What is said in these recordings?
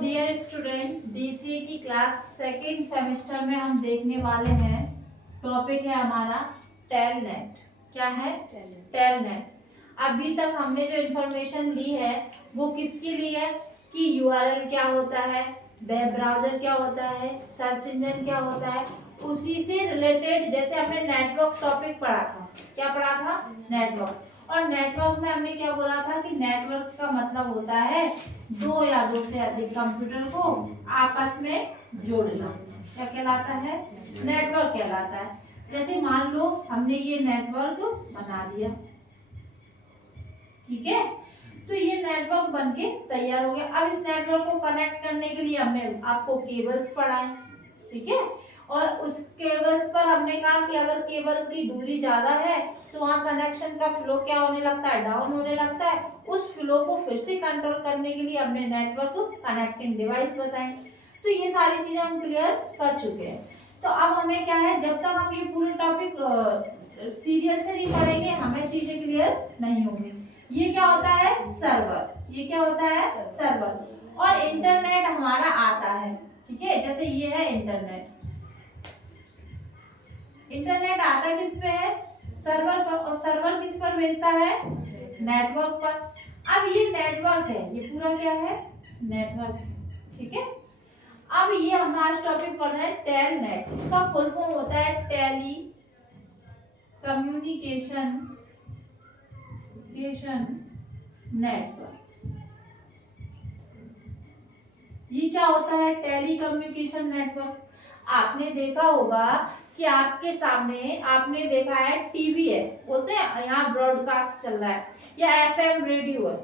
Dear student, DCA की class second semester में हम देखने वाले हैं। टॉपिक है हमारा टेलनेट। क्या है? टेलनेट। अभी तक हमने जो इन्फॉर्मेशन ली है वो किसकी ली है कि यूआरएल क्या होता है, वेब ब्राउजर क्या होता है, सर्च इंजन क्या होता है, उसी से रिलेटेड जैसे हमने नेटवर्क टॉपिक पढ़ा था। क्या पढ़ा था? नेटवर्क। और नेटवर्क में हमने क्या बोला था कि नेटवर्क का मतलब होता है दो या दो से अधिक कंप्यूटर को आपस में जोड़ना। क्या कहलाता है? नेटवर्क कहलाता है। जैसे मान लो हमने ये नेटवर्क बना दिया, ठीक है, तो ये नेटवर्क बनके तैयार हो गया। अब इस नेटवर्क को कनेक्ट करने के लिए हमने आपको केबल्स पढ़ाए, ठीक है, और उस केबल्स पर हमने कहा कि अगर केबल की दूरी ज्यादा है तो वहाँ कनेक्शन का फ्लो क्या होने लगता है? डाउन होने लगता है। उस फ्लो को फिर से कंट्रोल करने के लिए हमने नेटवर्क कनेक्टिंग डिवाइस बताए। तो ये सारी चीजें हम क्लियर कर चुके हैं। तो अब हमें क्या है, जब तक हम ये पूरे टॉपिक सीरियल से नहीं पढ़ेंगे हमें चीजें क्लियर नहीं होंगी। ये क्या होता है? सर्वर। ये क्या होता है? सर्वर। और इंटरनेट हमारा आता है, ठीक है, जैसे ये है इंटरनेट। इंटरनेट आता किस पे है? सर्वर पर। और सर्वर किस पर भेजता है? नेटवर्क पर। अब ये नेटवर्क है, ये पूरा क्या है? नेटवर्क है, ठीक है। अब ये हमारा टॉपिक पढ़ रहे हैं टेलनेट। इसका फुल फॉर्म होता है टेली कम्युनिकेशन नेटवर्क। ये क्या होता है? Telecommunication network. आपने देखा होगा कि आपके सामने आपने देखा है टीवी है, बोलते हैं यहाँ ब्रॉडकास्ट चल रहा है, या एफएम रेडियो है।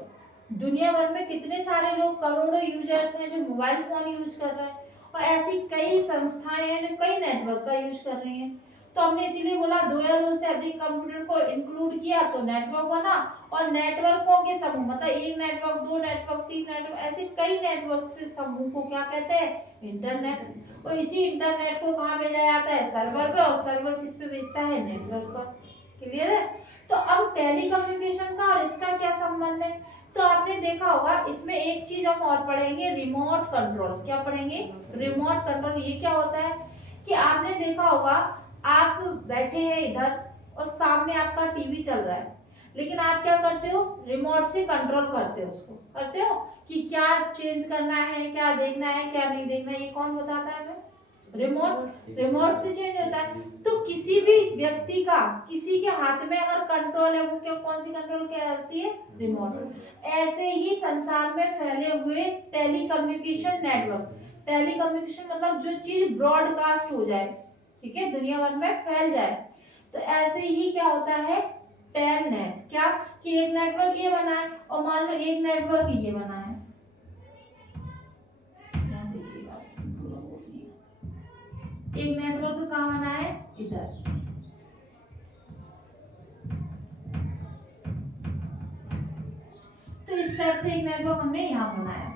दुनिया भर में कितने सारे लोग, करोड़ों यूजर्स हैं जो मोबाइल फोन यूज कर रहे हैं, और ऐसी कई संस्थाएं हैं जो कई नेटवर्क का यूज कर रही हैं। तो हमने इसीलिए बोला दो या दो से अधिक कंप्यूटर को इंक्लूड किया तो नेटवर्क बना। और नेटवर्कों के समूह, मतलब एक नेटवर्क, दो नेटवर्क, तीन नेटवर्क, ऐसे कई नेटवर्क से समूह को क्या कहते हैं? इंटरनेट। और इसी इंटरनेट को कहाँ भेजा जाता है? सर्वर पे। और सर्वर किस पे भेजता है? नेटवर्क पर। क्लियर है? तो अब टेलीकम्युनिकेशन का और इसका क्या संबंध है? तो आपने देखा होगा इसमें एक चीज हम और पढ़ेंगे, रिमोट कंट्रोल। क्या पढ़ेंगे? Remote control. ये क्या होता है कि आपने देखा होगा आप बैठे हैं इधर और सामने आपका टीवी चल रहा है, लेकिन आप क्या करते हो? रिमोट से कंट्रोल करते हो, उसको करते हो कि क्या चेंज करना है, क्या देखना है, क्या नहीं देखना है। ये कौन बताता है हमें? रिमोट। रिमोट से चेंज होता है। तो किसी भी व्यक्ति का किसी के हाथ में अगर कंट्रोल है, वो क्या, कौन सी कंट्रोल कहलाती है? रिमोट। ऐसे ही संसार में फैले हुए टेलीकम्युनिकेशन नेटवर्क। टेलीकम्युनिकेशन मतलब जो चीज ब्रॉडकास्ट हो जाए, ठीक है, दुनिया भर में फैल जाए। तो ऐसे ही क्या होता है? टेलनेट। क्या कि एक नेटवर्क ये बना है और मान लो एक नेटवर्क ये बना है। एक नेटवर्क कहाँ बना है? इधर। तो इस टाइप से एक नेटवर्क हमने यहाँ बनाया।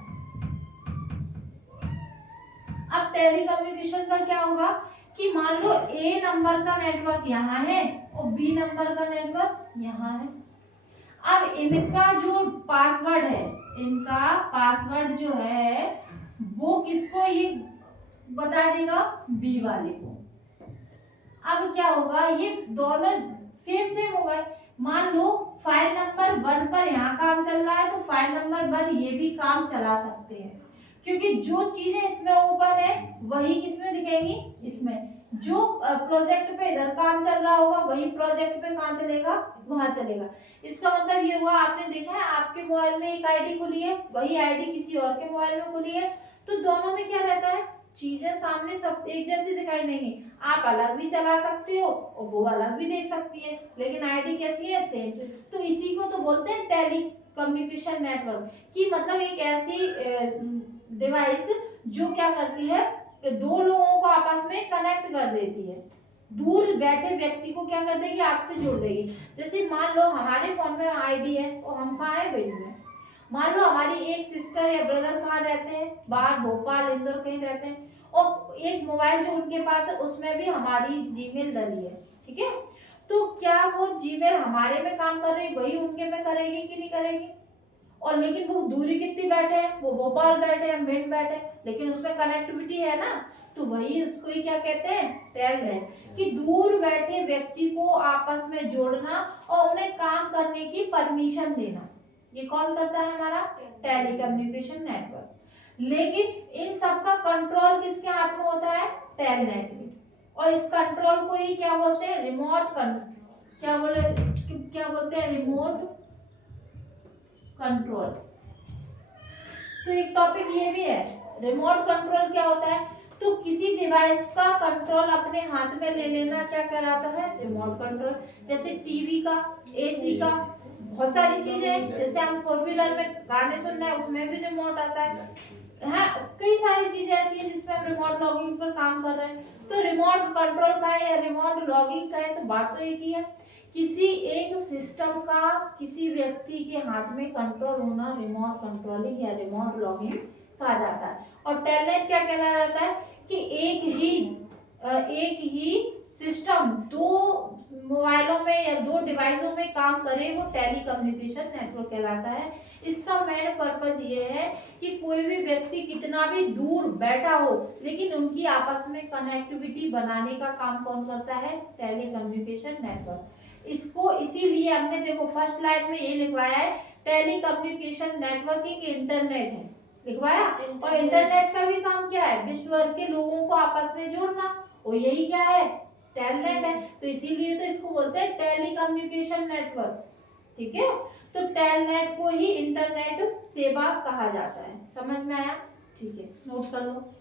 अब टेलीकम्युनिकेशन का क्या होगा कि मान लो ए नंबर का नेटवर्क यहाँ है और बी नंबर का नेटवर्क यहाँ है। अब इनका जो पासवर्ड है, इनका पासवर्ड जो है वो किसको ये बता देगा? बी वाले को। अब क्या होगा? ये दोनों सेम सेम हो गए। मान लो फाइल नंबर 1 पर यहाँ काम चल रहा है तो फाइल नंबर 1 ये भी काम चला सकते हैं, क्योंकि जो चीजें इसमें ओपन है वही किसमें दिखेंगी? इसमें। जो प्रोजेक्ट पे इधर काम चल रहा होगा वही प्रोजेक्ट पे कहाँ चलेगा? वहां चलेगा। इसका मतलब ये हुआ, आपने देखा है आपके मोबाइल में एक आईडी खुली है, वही आईडी किसी और के मोबाइल में खुली है, तो दोनों में क्या रहता है? चीजें सामने सब एक जैसी दिखाई देंगी। आप अलग भी चला सकते हो और वो अलग भी देख सकती है, लेकिन आईडी कैसी है? सेम। तो इसी को तो बोलते हैं टेली कम्युनिकेशन नेटवर्क, कि मतलब एक ऐसी डिवाइस जो क्या करती है कि दो लोगों को आपस में कनेक्ट कर देती है, दूर बैठे व्यक्ति को क्या कर देगी? आपसे जोड़ देगी। जैसे मान लो हमारे फोन में आईडी है और हम कहाँ है? बेड में। मान लो हमारी एक सिस्टर या ब्रदर कहाँ रहते हैं? बाहर, भोपाल, इंदौर कहीं रहते हैं, और एक मोबाइल जो उनके पास है उसमें भी हमारी जीमेल डली है, ठीक है। तो क्या वो जीमेल हमारे में काम कर रही, वही उनके में करेगी कि नहीं करेगी? और लेकिन वो दूरी कितनी बैठे हैं, वो भोपाल बैठे हैं, भिंड बैठे हैं, लेकिन उसमें कनेक्टिविटी है ना, तो वही उसको ही क्या कहते हैं, टेलनेट, कि दूर बैठे व्यक्ति को आपस में जोड़ना और उन्हें काम करने की परमिशन देना, ये कौन करता है, हमारा टेलीकम्युनिकेशन नेटवर्क। लेकिन इन सब का कंट्रोल किसके हाथ में होता है, टेलनेट में, और इस कंट्रोल को ही क्या बोलते हैं, रिमोट क्या बोलते हैं, रिमोट कंट्रोल। तो एक टॉपिक ये भी है, रिमोट कंट्रोल क्या होता है, तो किसी डिवाइस का कंट्रोल अपने हाथ में ले लेना क्या कहलाता है, रिमोट कंट्रोल। जैसे टीवी का, एसी का, बहुत सारी चीजें हैं, जैसे हम 4 व्हीलर में गाने सुन रहे हैं उसमें भी रिमोट आता है, हाँ कई सारी चीजें ऐसी हैं जिसमें हम रिमोट लॉगिंग पर काम कर रहे हैं। तो रिमोट कंट्रोल का है या रिमोट लॉगिंग का है, तो बात तो एक ही है, किसी एक सिस्टम का किसी व्यक्ति के हाथ में कंट्रोल होना रिमोट कंट्रोलिंग या रिमोट लॉगिंग कहा जाता है। और टेलनेट क्या कहलाया जाता है कि एक ही सिस्टम दो मोबाइलों में या दो डिवाइसों में काम करे, वो टेलीकम्युनिकेशन नेटवर्क कहलाता है। इसका मेन पर्पज ये है कि कोई भी व्यक्ति कितना भी दूर बैठा हो, लेकिन उनकी आपस में कनेक्टिविटी बनाने का काम कौन करता है, टेलीकम्युनिकेशन नेटवर्क। इसको इसीलिए हमने देखो फर्स्ट लाइन में ये लिखवाया है, टेलीकम्युनिकेशन नेटवर्क एक इंटरनेट है, लिखवाया। और इंटरनेट का भी काम क्या है, विश्व भर के लोगों को आपस में जोड़ना, और यही क्या है, टेलनेट है। तो इसीलिए तो इसको बोलते हैं टेलीकम्युनिकेशन नेटवर्क, ठीक है। तो टेलनेट को ही इंटरनेट सेवा कहा जाता है। समझ में आया, ठीक है, नोट कर लो।